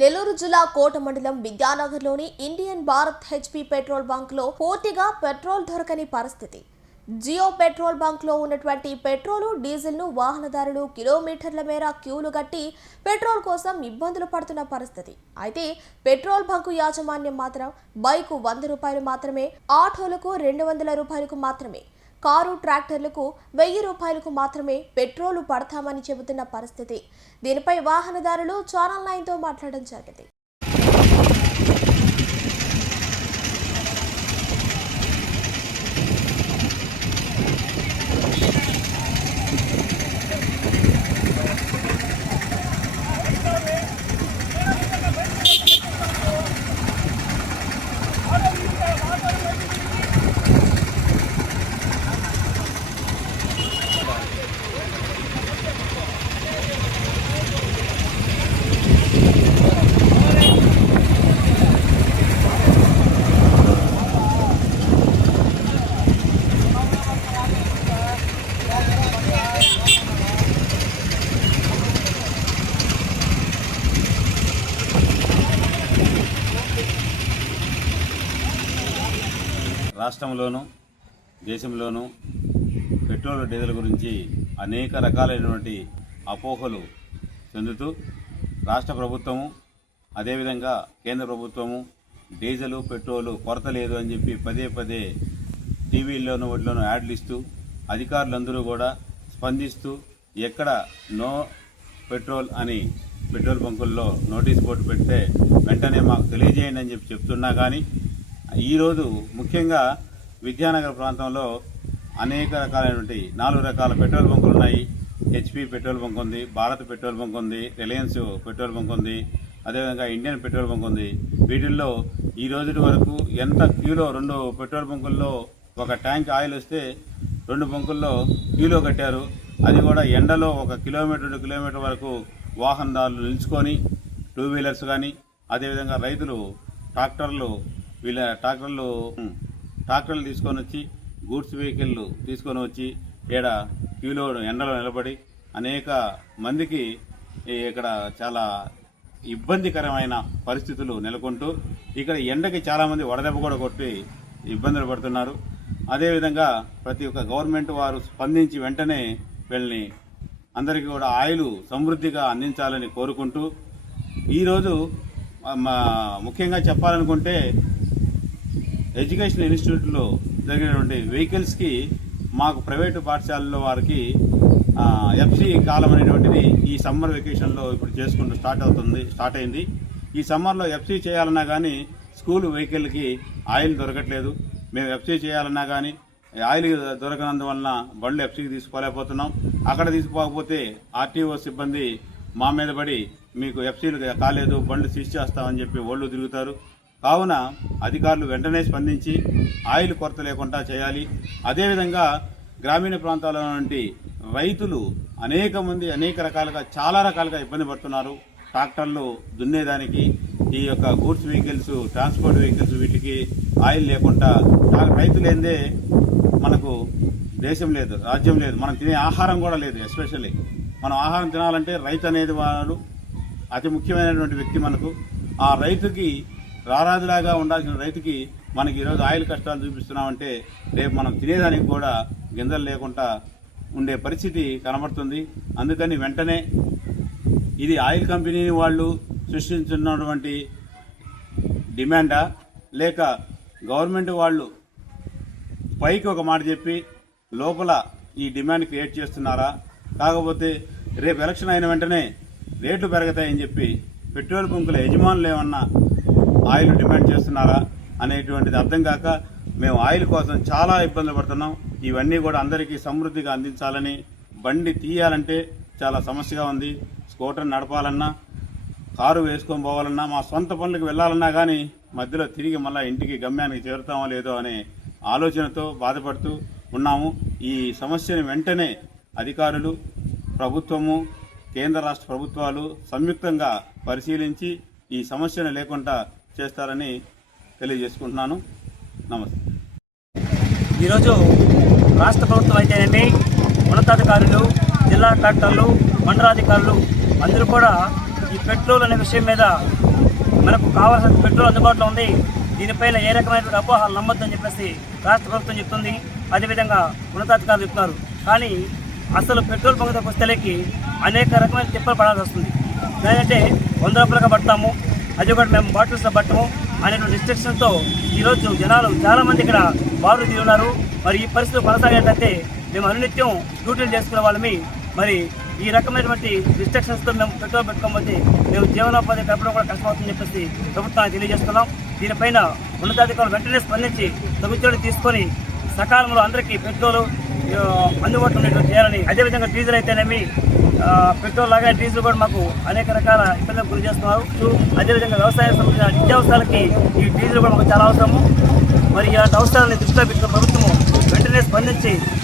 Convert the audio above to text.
నెల్లూరు జిల్లా కోట మండలం విద్యానగర్లోని Indian Bharat HP petrol బంక్లో పూర్తిగా పెట్రోల్ దొరకని పరిస్థితి. జియో పెట్రోల్ బంక్లో ఉన్నటువంటి పెట్రోల్, డీజిల్ను వాహనదారులు కిలోమీటర్ల మేర క్యూలు కట్టి పెట్రోల్ కోసం ఇబ్బందులు పడుతున్న పరిస్థితి. అయితే పెట్రోల్ బంకు యాజమాన్యం మాత్రం బైకు 100 రూపాయలు మాత్రమే, ఆటోలకు 200 రూపాయలకు మాత్రమే, కారు ట్రాక్టర్లకు 1000 రూపాయలకు మాత్రమే పెట్రోలు పడతామని చెబుతున్న పరిస్థితి. దీనిపై వాహనదారులు ఛానల్ 9తో మాట్లాడడం జరిగింది. రాష్ట్రంలోనూ దేశంలోనూ పెట్రోల్ డీజిల్ గురించి అనేక రకాలైనటువంటి అపోహలు చెందుతూ రాష్ట్ర ప్రభుత్వము అదేవిధంగా కేంద్ర ప్రభుత్వము డీజిల్ పెట్రోలు కొరత లేదు అని చెప్పి పదే పదే టీవీల్లోనూ వాటిలోనూ యాడ్లు ఇస్తూ అధికారులందరూ కూడా స్పందిస్తూ ఎక్కడ నో పెట్రోల్ అని పెట్రోల్ బంకుల్లో నోటీస్ బోర్డు పెడితే వెంటనే మాకు తెలియజేయండి అని చెప్పి చెప్తున్నా కానీ ఈరోజు ముఖ్యంగా విద్యానగర్ ప్రాంతంలో అనేక రకాలైనటువంటి 4 రకాల పెట్రోల్ బంకులు ఉన్నాయి. హెచ్పీ పెట్రోల్ బంక్ ఉంది, భారత్ పెట్రోల్ బంక్ ఉంది, రిలయన్స్ పెట్రోల్ బంక్ ఉంది, అదేవిధంగా ఇండియన్ పెట్రోల్ బంక్ ఉంది. వీటిల్లో ఈ రోజు వరకు ఎంత క్యూలో 2 పెట్రోల్ బంకుల్లో ఒక ట్యాంక్ ఆయిల్ వస్తే 2 బంకుల్లో క్యూలో కట్టారు. అది కూడా ఎండలో 1 కిలోమీటర్ 2 కిలోమీటర్ వరకు వాహనదారులు నిలుచుకొని 2 వీలర్స్ కానీ అదేవిధంగా రైతులు ట్రాక్టర్లు తీసుకొని వచ్చి గూడ్స్ వెహికల్ తీసుకొని వచ్చి ఈడ క్యూలో ఎండలో నిలబడి అనేక మందికి ఇక్కడ చాలా ఇబ్బందికరమైన పరిస్థితులు నెలకొంటూ ఇక్కడ ఎండకి చాలామంది వడదెబ్బ కూడా కొట్టి ఇబ్బందులు పడుతున్నారు. అదేవిధంగా ప్రతి ఒక్క గవర్నమెంట్ వారు స్పందించి వెంటనే వీళ్ళని అందరికీ కూడా ఆయిల్ సమృద్ధిగా అందించాలని కోరుకుంటూ ఈరోజు ముఖ్యంగా చెప్పాలనుకుంటే ఎడ్యుకేషన్ ఇన్స్టిట్యూట్లో జరిగినటువంటి వెహికల్స్కి మాకు ప్రైవేటు పాఠశాలలో వారికి ఎఫ్సి కాలం అనేటువంటిది ఈ సమ్మర్ వెకేషన్లో ఇప్పుడు స్టార్ట్ అయింది. ఈ సమ్మర్లో ఎఫ్సి చేయాలన్నా కానీ స్కూల్ వెహికల్కి ఆయిల్ దొరకట్లేదు. మేము ఎఫ్సి చేయాలన్నా కానీ ఆయిల్ దొరకనందువలన బండ్లు ఎఫ్సికి తీసుకోలేకపోతున్నాం. అక్కడ తీసుకోకపోతే ఆర్టీఓ సిబ్బంది మా మీద పడి మీకు ఎఫ్సీలు కాలేదు, బండ్లు సీజ్ చేస్తామని చెప్పి ఒళ్ళు తిరుగుతారు. కావున అధికారులు వెంటనే స్పందించి ఆయిల్ కొరత లేకుండా చేయాలి. అదేవిధంగా గ్రామీణ ప్రాంతాల నుండి రైతులు అనేక రకాలుగా చాలా రకాలుగా ఇబ్బంది పడుతున్నారు. ట్రాక్టర్లు దున్నేదానికి ఈ యొక్క గూడ్స్ వెహికల్స్, ట్రాన్స్పోర్ట్ వెహికల్స్ వీటికి ఆయిల్ లేకుండా రైతు లేదే మనకు దేశం లేదు, రాజ్యం లేదు, మనం తినే ఆహారం కూడా లేదు. ఎస్పెషల్లీ మనం ఆహారం తినాలంటే రైతు అనేది వారు అతి ముఖ్యమైనటువంటి వ్యక్తి. మనకు ఆ రైతుకి రారాజులాగా ఉండాల్సిన రైతుకి మనకి ఈరోజు ఆయిల్ కష్టాలు చూపిస్తున్నామంటే రేపు మనం తినేదానికి కూడా గింజలు లేకుండా ఉండే పరిస్థితి కనబడుతుంది. అందుకని వెంటనే ఇది ఆయిల్ కంపెనీ వాళ్ళు సృష్టించున్నటువంటి డిమాండా లేక గవర్నమెంట్ వాళ్ళు పైకి ఒక మాట చెప్పి లోపల ఈ డిమాండ్ క్రియేట్ చేస్తున్నారా, కాకపోతే రేపు ఎలక్షన్ అయిన వెంటనే రేట్లు పెరుగుతాయని చెప్పి పెట్రోల్ బంకుల యజమానులు ఏమన్నా ఆయిల్ డిమాండ్ చేస్తున్నారా అనేటువంటిది అర్థం కాక మేము ఆయిల్ కోసం చాలా ఇబ్బందులు పడుతున్నాం. ఇవన్నీ కూడా అందరికీ సమృద్ధిగా అందించాలని, బండి తీయాలంటే చాలా సమస్యగా ఉంది. స్కూటర్ నడపాలన్నా, కారు వేసుకొని పోవాలన్నా, మా సొంత పనులకు వెళ్ళాలన్నా కానీ మధ్యలో తిరిగి మళ్ళీ ఇంటికి గమ్యానికి చేరుతామో లేదో అనే ఆలోచనతో బాధపడుతూ ఉన్నాము. ఈ సమస్యను వెంటనే అధికారులు, ప్రభుత్వము, కేంద్ర రాష్ట్ర ప్రభుత్వాలు సంయుక్తంగా పరిశీలించి ఈ సమస్యను లేకుండా చేస్తారని తెలియజేసుకుంటున్నాను. నమస్తే. ఈరోజు రాష్ట్ర ప్రభుత్వం అయితేనండి, ఉన్నతాధికారులు, జిల్లా కలెక్టర్లు, మండలాధికారులు అందరూ కూడా ఈ పెట్రోల్ అనే విషయం మీద మనకు కావాల్సిన పెట్రోల్ అందుబాటులో ఉంది. దీనిపైన ఏ రకమైనటువంటి అపోహలు నమ్మొద్దని చెప్పేసి రాష్ట్ర ప్రభుత్వం చెప్తుంది. అదేవిధంగా ఉన్నతాధికారులు చెప్తున్నారు. కానీ అసలు పెట్రోల్ బంక్ దగ్గరకు వస్తేకి అనేక రకమైన తిప్పలు పడాల్సి వస్తుంది. ఏంటంటే 100 రూపాయలుగా పడతాము, అది కూడా మేము బాటిల్స్లో పట్టము అనేటువంటి రిస్ట్రిక్షన్తో ఈరోజు జనాలు చాలామంది ఇక్కడ బారులు తీరి ఉన్నారు. మరి ఈ పరిస్థితులు కొనసాగేటైతే మేము అనునిత్యం డ్యూటీలు చేసుకునే వాళ్ళమి. మరి ఈ రకమైనటువంటి రిస్ట్రిక్షన్స్తో మేము పెట్రోల్ పెట్టుకోకపోతే మేము జీవనోపాధి గడపడం కూడా కష్టమవుతుందని చెప్పేసి ప్రభుత్వానికి తెలియజేస్తున్నాం. దీనిపైన ఉన్నతాధికారులు వెంటనే స్పందించి తగు చర్యలు తీసుకొని సకాలంలో అందరికీ పెట్రోలు అందుబాటులో ఉండేటువంటి చేయాలని. అదేవిధంగా డీజిల్ అయితేనేమి పెట్రోల్ లాగా డీజిల్ కూడా మాకు అనేక రకాల ఇబ్బందులకు గురి చేస్తున్నారు. అదేవిధంగా వ్యవసాయం సంబంధించిన నిత్యావసరాలకి ఈ డీజిల్ కూడా మాకు చాలా అవసరము. మరి ఇలాంటి అవసరాలని దృష్టిలో పెట్టుకున్న ప్రభుత్వము వెంటనే స్పందించి